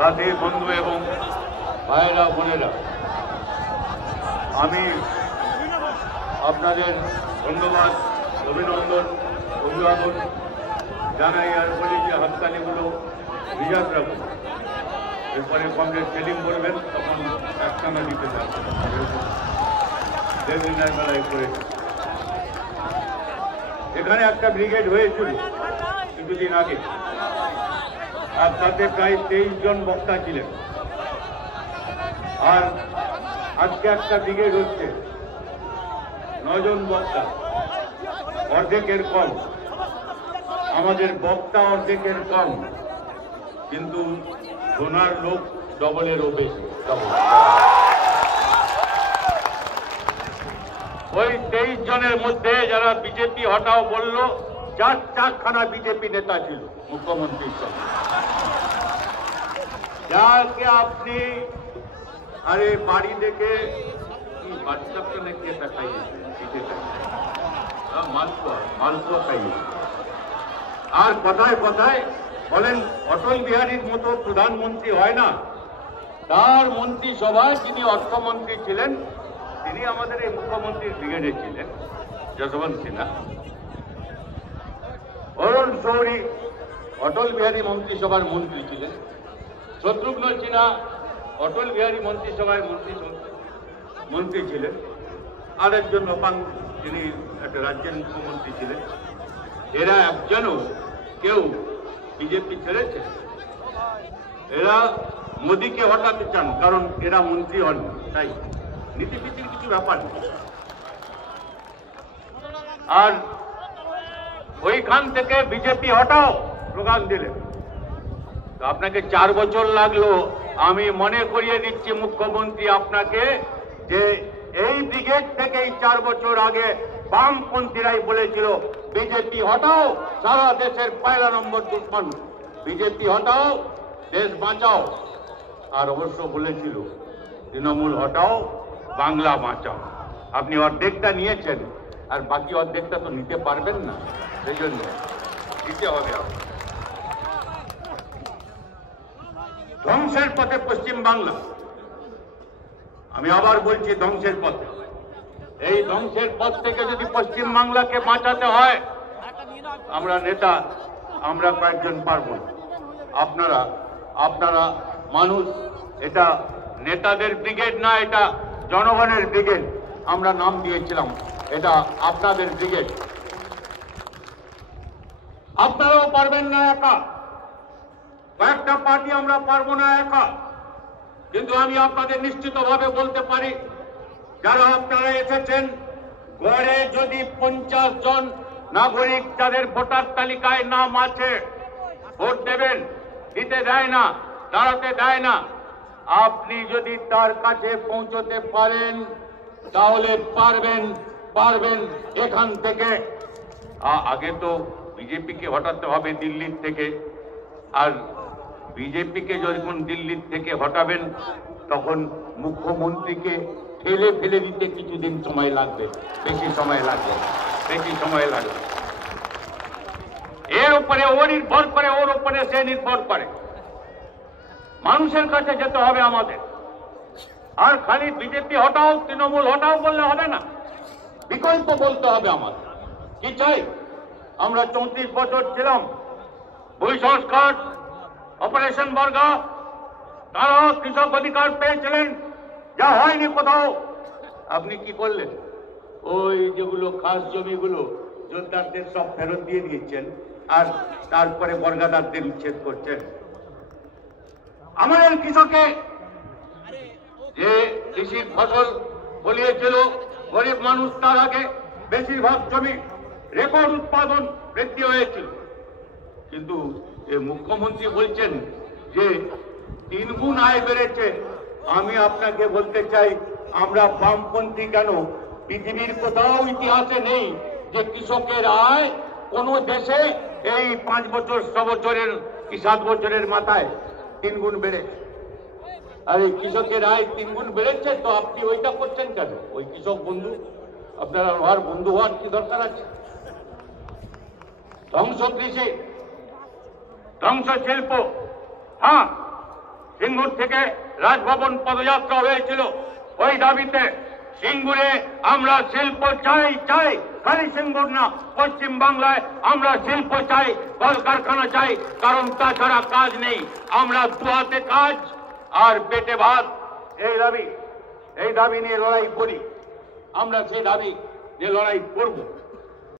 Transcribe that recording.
রাধে বন্ধু এবং ভাইরা বোনেরা, আমি আপনাদের ধন্যবাদ, অভিনন্দন, অভিবাদন জানাই আর বলি যে হাততালিগুলো রিজার্ভ রাখুন। এরপরে কংগ্রেস সেলিং করবেন তখন একটানা দিতে মেলায় করে। এখানে একটা ব্রিগেড হয়েছিল কিছুদিন আগে। আর তাতে প্রায় তেইশ জন বক্তা ছিলেন। আর আজকে একটা ব্রিগেড হচ্ছে নজন বক্তা। অর্ধেকের কম। আমাদের বক্তা অর্ধেকের কম। কিন্তু সোনার লোক ডবলেরও বেশি। ওই তেইশ জনের মধ্যে যারা বিজেপি হটাও বলল চার চারখানা বিজেপি নেতা ছিল মুখ্যমন্ত্রীর সঙ্গে যাকে আপনি, আরে বাড়ি দেখে কি মালপোয়া মালপোয়া খাইয়েছে আর কথায় কথায় বলেন, অটল বিহারীর মতো প্রধানমন্ত্রী হয় না। তার মন্ত্রিসভায় যিনি অর্থমন্ত্রী ছিলেন, তিনি আমাদের এই মুখ্যমন্ত্রীর ব্রিগেডে ছিলেন, যশবন্ত সিনহা। অরুণ শৌরী অটল বিহারী মন্ত্রিসভার মন্ত্রী ছিলেন। শত্রুঘ্ন সিনহা, অটল বিহারী মন্ত্রিসভায় মন্ত্রী মন্ত্রী ছিলেন। আর একজন লোপাং যিনি একটা রাজ্যের মুখ্যমন্ত্রী ছিলেন। এরা একজনও কেউ বিজেপি ছেড়েছে। এরা মোদীকে হটাতে চান, কারণ এরা মন্ত্রী হন, তাই। নীতিপিতির কিছু ব্যাপার আর ওইখান থেকে বিজেপি হটাও, স্লোগান দিলেন। আপনাকে চার বছর লাগল, আমি মনে করিয়ে দিচ্ছি মুখ্যমন্ত্রী আপনাকে যে এই ব্রিগেড থেকে এই চার বছর আগে বামপন্থীরাই বলেছিল, বিজেপি হটাও, সারা দেশের পয়লা নম্বর দুশ্মন বিজেপি হটাও, দেশ বাঁচাও। আর অবশ্য বলেছিল, তৃণমূল হটাও, বাংলা বাঁচাও। আপনি অর্ধেকটা নিয়েছেন, আর বাকি অর্ধেকটা তো নিতে পারবেন না। সেই জন্য দিতে হবে। ধ্বংসের পথে পশ্চিম বাংলা। আমি আবার বলছি ধ্বংসের পথে। এই ধ্বংসের পথ থেকে যদি পশ্চিম বাংলাকে বাঁচাতে হয়, আমরা নেতা, আমরা কয়েকজন পারব আপনারা আপনারা মানুষ, এটা নেতাদের ব্রিগেড না, এটা জনগণের ব্রিগেড। আমরা নাম দিয়েছিলাম, এটা আপনাদের ব্রিগেড। আপনারাও পারবেন না একা। কয়েকটা পার্টি আমরা পারব না একা। কিন্তু আমি আপনাদের নিশ্চিতভাবে বলতে পারি, যারা আপনারা এসেছেন, গড়ে যদি পঞ্চাশ জন নাগরিক যাদের ভোটার তালিকায় নাম আছে, ভোট দেবেন, দিতে দেয় না, দাঁড়াতে দেয় না। আপনি যদি তার কাছে পৌঁছতে পারেন, তাহলে পারবেন পারবেন এখান থেকে। আগে তো বিজেপিকে হটাতে হবে দিল্লির থেকে। আর বিজেপিকে যখন দিল্লির থেকে হটাবেন, তখন মুখ্যমন্ত্রীকে ঠেলে ফেলে দিতে কিছুদিন সময় লাগবে। বেশি সময় লাগবে, বেশি সময় লাগবে। এর উপরে ও নির্ভর করে, ওর উপরে সে নির্ভর করে। মানুষের কাছে যেতে হবে আমাদের। আর খালি বিজেপি হটাও, তৃণমূল হটাও বললে হবে না। বিকল্প বলতে হবে আমাদের। কি চাই? আমরা চৌত্রিশ বছর ছিলাম। সংস্কার, অপারেশন বর্গা, তারা কৃষক অধিকার পেয়েছিলেন, যা হয়নি কোথাও। আপনি কি করলেন? ওই যেগুলো খাস জমিগুলো জোরদারদের সব ফেরত দিয়ে দিয়েছেন, আর তারপরে বর্গাদারদের উচ্ছেদ করছেন। আমাদের কৃষকে যে কৃষির ফসল ফলিয়েছিল, গরিব মানুষ তার আগে বেশিরভাগ জমি রেকর্ড উৎপাদন বৃদ্ধি হয়েছিল। কিন্তু মুখ্যমন্ত্রী বলছেন যে, তিন গুণ আয় বেড়েছে। আমি আপনাকে বলতে চাই, আমরা বামপন্থী কেন? পৃথিবীর কোথাও ইতিহাসে নেই যে কৃষকের আয় কোন দেশে এই পাঁচ বছর, ছ বছরের কি সাত বছরের মাথায় তিন গুণ বেড়েছে। আর এই কৃষকের আয় তিন গুণ বেড়েছে, তো আপনি ওইটা করছেন কেন? ওই কৃষক বন্ধু, আপনারা হওয়ার বন্ধু হওয়ার কি দরকার আছে? ধ্বংস কৃষি, ধ্বংস শিল্প। হ্যাঁ সিঙ্গুর থেকে রাজভবন পদযাত্রা হয়েছিল। ওই দাবিতে সিঙ্গুরে আমরা শিল্প চাই চাই। খালি সিঙ্গুর না, পশ্চিম বাংলায় আমরা শিল্প চাই, কলকারখানা চাই। কারণ তাছাড়া কাজ নেই। আমরা দুহাতে কাজ আর পেটে ভাত। এই দাবি এই দাবি নিয়ে লড়াই করি। আমরা সেই দাবি নিয়ে লড়াই করব।